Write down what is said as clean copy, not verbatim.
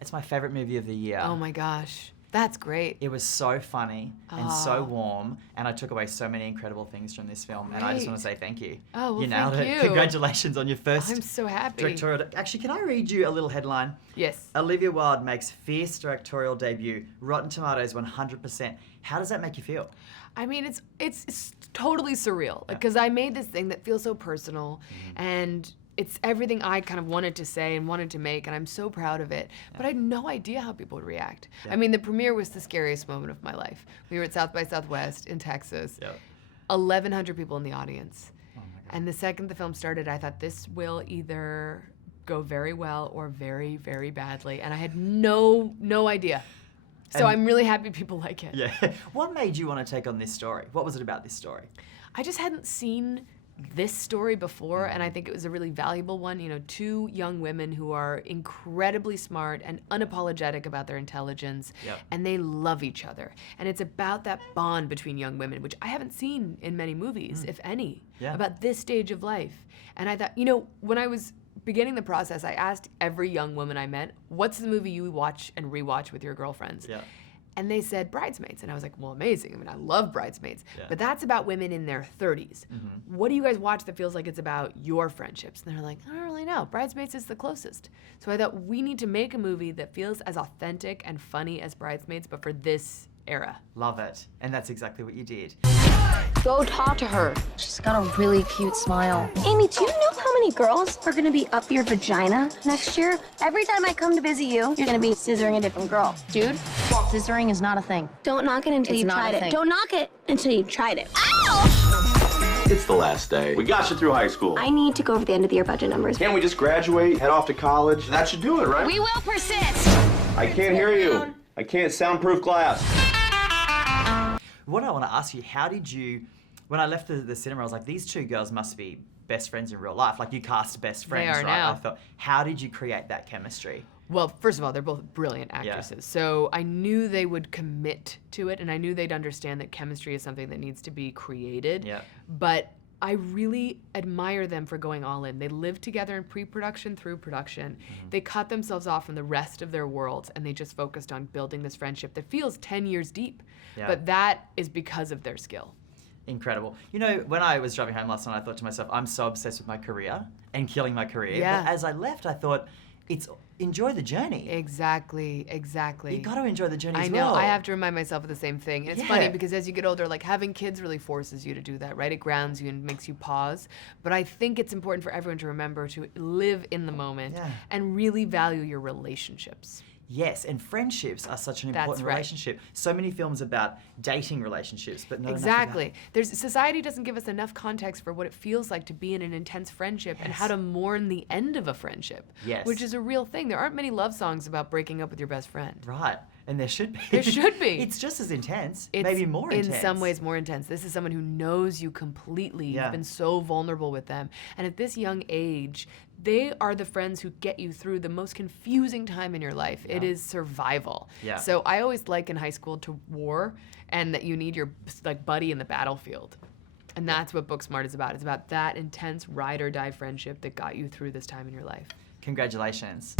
It's my favorite movie of the year. Oh my gosh. That's great. It was so funny and so warm, and I took away so many incredible things from this film, and I just want to say thank you. Oh, well, you nailed thank it. you. Congratulations on your first I'm so happy. directorial... Actually, can I read you a little headline? Yes. Olivia Wilde makes fierce directorial debut. Rotten Tomatoes 100%. How does that make you feel? I mean, it's totally surreal because I made this thing that feels so personal, and it's everything I kind of wanted to say and wanted to make, and I'm so proud of it. But I had no idea how people would react. I mean, the premiere was the scariest moment of my life. We were at South by Southwest in Texas. 1,100 people in the audience. Oh my God. And the second the film started, I thought this will either go very well or very, very badly. And I had no idea. So I'm really happy people like it. Yeah. What made you want to take on this story? What was it about this story? I just hadn't seen this story before, and I think it was a really valuable one. You know, two young women who are incredibly smart and unapologetic about their intelligence, and they love each other. And it's about that bond between young women, which I haven't seen in many movies, if any, about this stage of life. And I thought, you know, when I was beginning the process, I asked every young woman I met, what's the movie you watch and rewatch with your girlfriends? And they said Bridesmaids. And I was like, well, amazing. I mean, I love Bridesmaids. But that's about women in their 30s. What do you guys watch that feels like it's about your friendships? And they're like, I don't really know. Bridesmaids is the closest. So I thought we need to make a movie that feels as authentic and funny as Bridesmaids, but for this era. Love it. And that's exactly what you did. Go talk to her. She's got a really cute smile. Amy, do you know how many girls are gonna be up your vagina next year? Every time I come to visit you, you're gonna be scissoring a different girl. Dude, scissoring is not a thing. Don't knock it until you've tried it. Don't knock it until you've tried it. Ow! It's the last day. We got you through high school. I need to go over the end of the year budget numbers. Can't we just graduate, head off to college? That should do it, right? We will persist. I can't hear you. I can't soundproof glass. What I want to ask you, how did you, when I left the cinema, I was like, these two girls must be best friends in real life. Like, you cast best friends, They are right? now. I thought, how did you create that chemistry? Well, first of all, they're both brilliant actresses. So I knew they would commit to it, and I knew they'd understand that chemistry is something that needs to be created. But I really admire them for going all in. They lived together in pre-production through production. They cut themselves off from the rest of their worlds, and they just focused on building this friendship that feels 10 years deep. But that is because of their skill. Incredible. You know, when I was driving home last night, I thought to myself, I'm so obsessed with my career and killing my career. But as I left, I thought, enjoy the journey. Exactly, exactly. You got to enjoy the journey as well. I know, well. I have to remind myself of the same thing. And it's funny because as you get older, like having kids really forces you to do that, right? It grounds you and makes you pause. But I think it's important for everyone to remember to live in the moment and really value your relationships. Yes, and friendships are such an important relationship. So many films about dating relationships, but not enough about... Society doesn't give us enough context for what it feels like to be in an intense friendship and how to mourn the end of a friendship, which is a real thing. There aren't many love songs about breaking up with your best friend. Right, and there should be. There should be. It's just as intense, maybe more intense. In some ways more intense. This is someone who knows you completely. You've been so vulnerable with them. And at this young age, they are the friends who get you through the most confusing time in your life. It is survival. So I always liken high school to war, and that you need your buddy in the battlefield. And that's what Booksmart is about. It's about that intense ride or die friendship that got you through this time in your life. Congratulations.